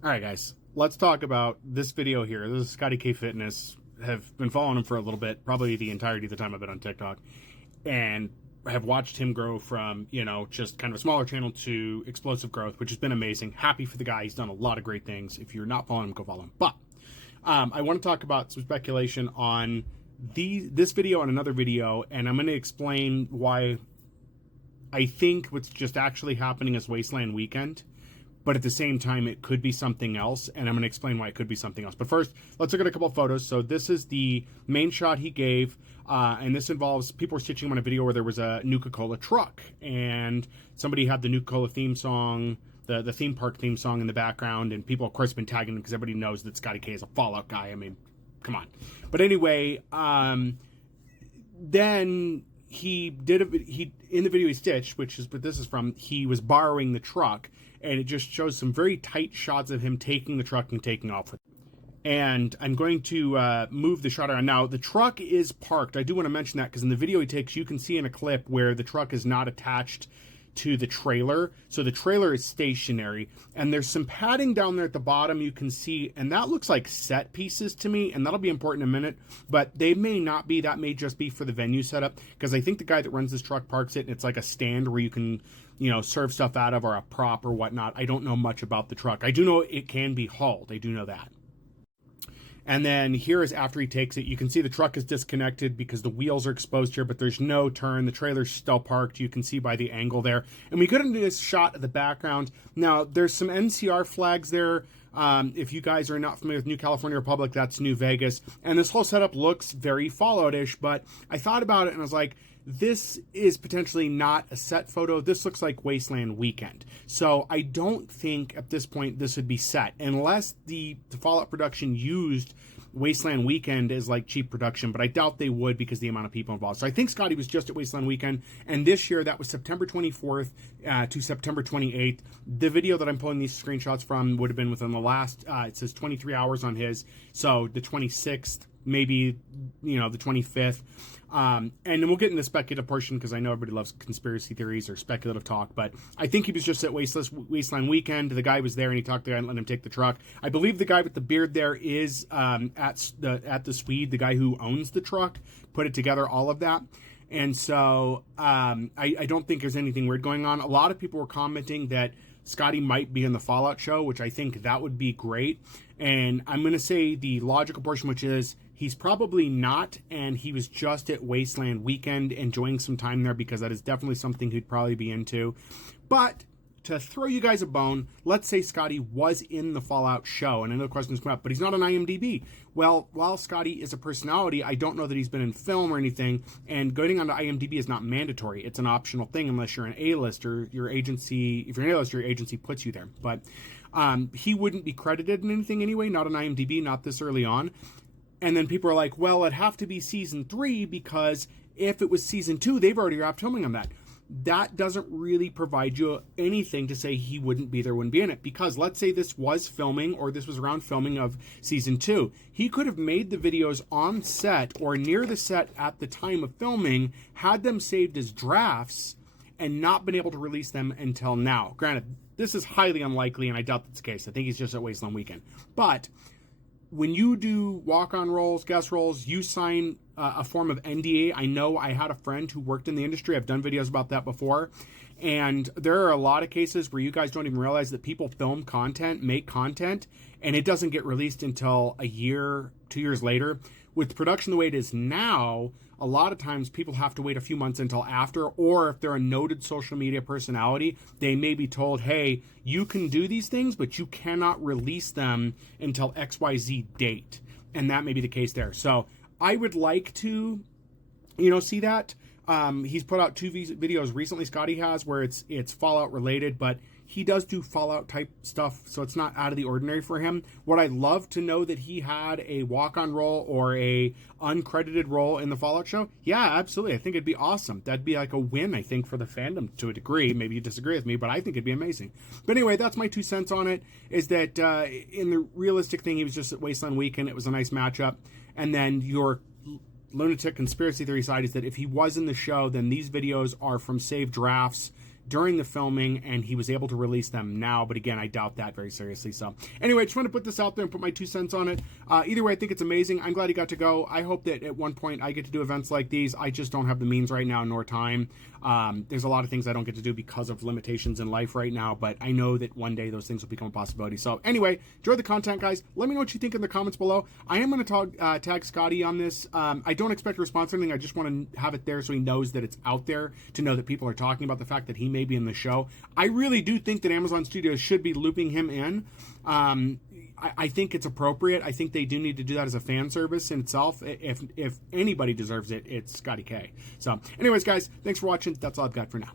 All right, guys, let's talk about this video here. This is Scotty K Fitness. Have been following him for a little bit, probably the entirety of the time I've been on TikTok, and have watched him grow from, just kind of a smaller channel to explosive growth, which has been amazing. Happy for the guy. He's done a lot of great things. If you're not following him, go follow him. But I want to talk about some speculation on this video and another video, and I'm going to explain why I think what's just actually happening is Wasteland Weekend, but at the same time, it could be something else, and I'm going to explain why it could be something else. But first, let's look at a couple of photos. So this is the main shot he gave, and this involves people were stitching him on a video where there was a Nuka-Cola truck, and somebody had the Nuka-Cola theme song, the theme park theme song in the background, and people, of course, have been tagging him because everybody knows that Scotty K is a Fallout guy. I mean, come on. But anyway, then he in the video he stitched, which is what this is from, he was borrowing the truck, and it just shows some very tight shots of him taking the truck and taking off with it. And I'm going to move the shot around. Now, the truck is parked. I do want to mention that because in the video he takes, you can see in a clip where the truck is not attached to the trailer. So the trailer is stationary, and there's some padding down there at the bottom you can see, and that looks like set pieces to me, and that'll be important in a minute, but they may not be. That may just be for the venue setup, because I think the guy that runs this truck parks it, and it's like a stand where you can, serve stuff out of, or a prop or whatnot. I don't know much about the truck. I do know it can be hauled. I do know that. And then here is after he takes it. You can see the truck is disconnected because the wheels are exposed here, but there's no turn. The trailer's still parked. You can see by the angle there. And we go into this shot of the background. Now, there's some NCR flags there. If you guys are not familiar with New California Republic, that's New Vegas. And this whole setup looks very Fallout-ish, but I thought about it and I was like, this is potentially not a set photo. This looks like Wasteland Weekend. So I don't think at this point this would be set, unless the Fallout production used Wasteland Weekend as like cheap production, but I doubt they would because of the amount of people involved. So I think Scotty was just at Wasteland Weekend, and this year that was September 24th to September 28th. The video that I'm pulling these screenshots from would have been within the last, it says 23 hours on his, so the 26th, maybe, the 25th. And then we'll get into the speculative portion because I know everybody loves conspiracy theories or speculative talk, but I think he was just at Wasteland Weekend. The guy was there and he talked to the guy and let him take the truck. I believe the guy with the beard there is at the Swede, the guy who owns the truck, put it together, all of that. And so I don't think there's anything weird going on. A lot of people were commenting that Scotty might be in the Fallout show, which I think that would be great. And I'm going to say the logical portion, which is he's probably not, and he was just at Wasteland Weekend enjoying some time there because that is definitely something he'd probably be into. But to throw you guys a bone, let's say Scotty was in the Fallout show, and another question has come up, but he's not on IMDb. Well, while Scotty is a personality, I don't know that he's been in film or anything, and going onto IMDb is not mandatory. It's an optional thing unless you're an A-lister. Your agency, if you're an A-lister, your agency puts you there. But he wouldn't be credited in anything anyway, not on IMDb, not this early on. And then people are like, well, it'd have to be season 3 because if it was season 2, they've already wrapped filming on that. That doesn't really provide you anything to say he wouldn't be there, wouldn't be in it. Because let's say this was filming, or this was around filming of season 2. He could have made the videos on set or near the set at the time of filming, had them saved as drafts, and not been able to release them until now. Granted, this is highly unlikely, and I doubt that's the case. I think he's just at Wasteland Weekend. But when you do walk-on roles, guest roles, you sign a form of NDA. I know I had a friend who worked in the industry. I've done videos about that before. And there are a lot of cases where you guys don't even realize that people film content, make content, and it doesn't get released until a year, 2 years later. With production the way it is now, a lot of times people have to wait a few months until after, or if they're a noted social media personality, they may be told, hey, you can do these things, but you cannot release them until XYZ date. And that may be the case there. So I would like to, see that. He's put out 2 videos recently, Scotty has, where it's Fallout related, but he does do Fallout type stuff, so it's not out of the ordinary for him. Would I love to know that he had a walk-on role or a uncredited role in the Fallout show? Yeah, absolutely. I think it'd be awesome. That'd be like a win, I think, for the fandom to a degree. Maybe you disagree with me, but I think it'd be amazing. But anyway, that's my 2 cents on it, is that in the realistic thing, he was just at Wasteland Weekend. It was a nice matchup. And then your lunatic conspiracy theory side is that if he was in the show, then these videos are from saved drafts during the filming, and he was able to release them now. But again, I doubt that very seriously. So anyway, I just want to put this out there and put my 2 cents on it. Either way, I think it's amazing. I'm glad he got to go. I hope that at one point I get to do events like these. I just don't have the means right now nor time. There's a lot of things I don't get to do because of limitations in life right now, but I know that one day those things will become a possibility. So anyway, enjoy the content, guys. Let me know what you think in the comments below. I am going to tag Scotty on this. I don't expect a response or anything. I just want to have it there so he knows that it's out there, to know that people are talking about the fact that he may be in the show. I really do think that Amazon Studios should be looping him in. I think it's appropriate. I think they do need to do that as a fan service in itself. If anybody deserves it, it's Scotty K. So anyways, guys, thanks for watching. That's all I've got for now.